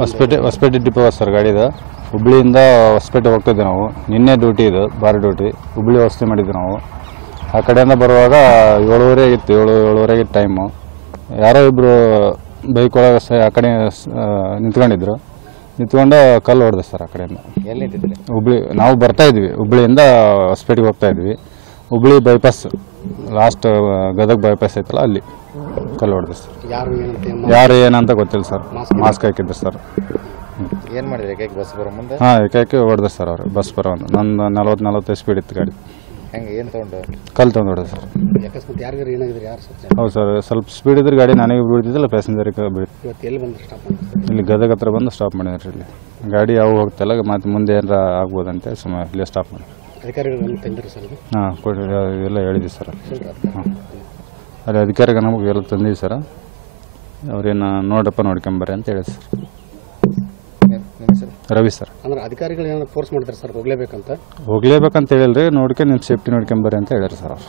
Hosapete depot sir ಗಾಡಿದು. ಹುಬ್ಳಿಯಿಂದ ಹೊಸಪೇಟೆ ಹೋಗ್ತಿದ್ದೆ ನಾವು. ನಿನ್ನೆ ಡ್ಯೂಟಿ ಇದು, ಬಾರ್ ಡ್ಯೂಟಿ. ಹುಬ್ಳಿ ವ್ಯವಸ್ಥೆ ಮಾಡಿದ್ವಿ ನಾವು. ಆ ಕಡೆಯಿಂದ ಬರುವಾಗ 7:30 ಆಗಿತ್ತು, 7:30 ಟೈಮು. ಯಾರೋ ಇಬ್ಬರು ಬೈಕ್ ಒಳಗೆ ಆ ಕಡೆ ನಿಂತ್ಕೊಂಡಿದ್ರು. ನಿಂತ್ಕೊಂಡು ಕಲ್ಲು ಹೊಡೆದೆ ಸರ್ ಆ ಕಡೆಯಿಂದ. ಎಲ್ಲಿ ನಿಂತಿದ್ರಿ? ಹುಬ್ಳಿ ನಾವು ಬರ್ತಾ ಇದ್ವಿ, ಹುಬ್ಳಿಯಿಂದ ಹೊಸಪೇಟೆಗೆ ಹೋಗ್ತಾ ಇದ್ವಿ. Hubli bypass last Gadag bypass ಐತಲ್ಲ ಅಲ್ಲಿ ಕಲ್ಲು ಹೊಡೆದೆ ಸರ್. ಯಾರು ಏನಂತ ಗೊತ್ತಿಲ್ಲ ಸರ್. ಮಾಸ್ಕ್ ಹಾಕಿದ್ರು ಸರ್. ಏನು ಮಾಡಿದ್ರಿ ಏಕೈಕ ಬಸ್ ಬರೋ ಮುಂದೆ? ಹಾಂ, ಏಕಾಏಕಿ ಹೊಡೆದೆ ಸರ್ ಅವರು. ಬಸ್ ಬರೋ ಒಂದು ನಂದು 40-45 ಸ್ಪೀಡ್ ಇತ್ತು ಗಾಡಿ. ಹೆಂಗೆ ಏನು ತೊಗೊಂಡು? ಕಲ್ಲು ತೊಗೊಂಡು ಹೊಡೆದೆ ಸರ್. ಹೌದು ಸರ್, ಸ್ವಲ್ಪ ಸ್ಪೀಡ್ ಇದ್ರೆ ಗಾಡಿ ನನಗೆ ಬೀಳ್ತಿದ್ದಿಲ್ಲ, ಪ್ಯಾಸೆಂಜರಿಗೆ ಬೀಳ್ತಿತ್ತು. ಇಲ್ಲಿ ಗದಗ ಹತ್ರ ಬಂದು ಸ್ಟಾಪ್ ಮಾಡಿದ್ರಿ. ಇಲ್ಲಿ ಗಾಡಿ ಯಾವ ಹೋಗ್ತಿಲ್ಲ, ಮತ್ತು ಮುಂದೆ ಏನಾರ ಆಗ್ಬೋದಂತೆ ಸುಮ್ಮನೆ ಇಲ್ಲೇ ಸ್ಟಾಪ್ ಮಾಡಿ. ಹಾಂ, ಕೊಡಿ ಎಲ್ಲ ಹೇಳಿದ್ವಿ ಸರ್. ಹಾಂ, ಅಲ್ಲಿ ಅಧಿಕಾರಿಗೆ ನಮಗೆ ಎಲ್ಲ ತಂದಿದ್ವಿ ಸರ್. ಅವ್ರೇನು ನೋಡ್ಕೊಂಬರ್ರಿ ಅಂತ ಹೇಳಿ ಸರ್. ರವಿ ಸರ್. ಅಂದ್ರೆ ಅಧಿಕಾರಿಗಳು ಏನಾದ್ರು ಫೋರ್ಸ್ ಮಾಡ್ತಾರೆ ಸರ್ ಹೋಗ್ಲೇಬೇಕಂತ ಹೇಳಿಲ್ರಿ. ನಿಮ್ಮ ಸೇಫ್ಟಿ ನೋಡ್ಕೊಂಬರ್ರಿ ಅಂತ ಹೇಳಿರಿ ಸರ್ ಅವ್ರು.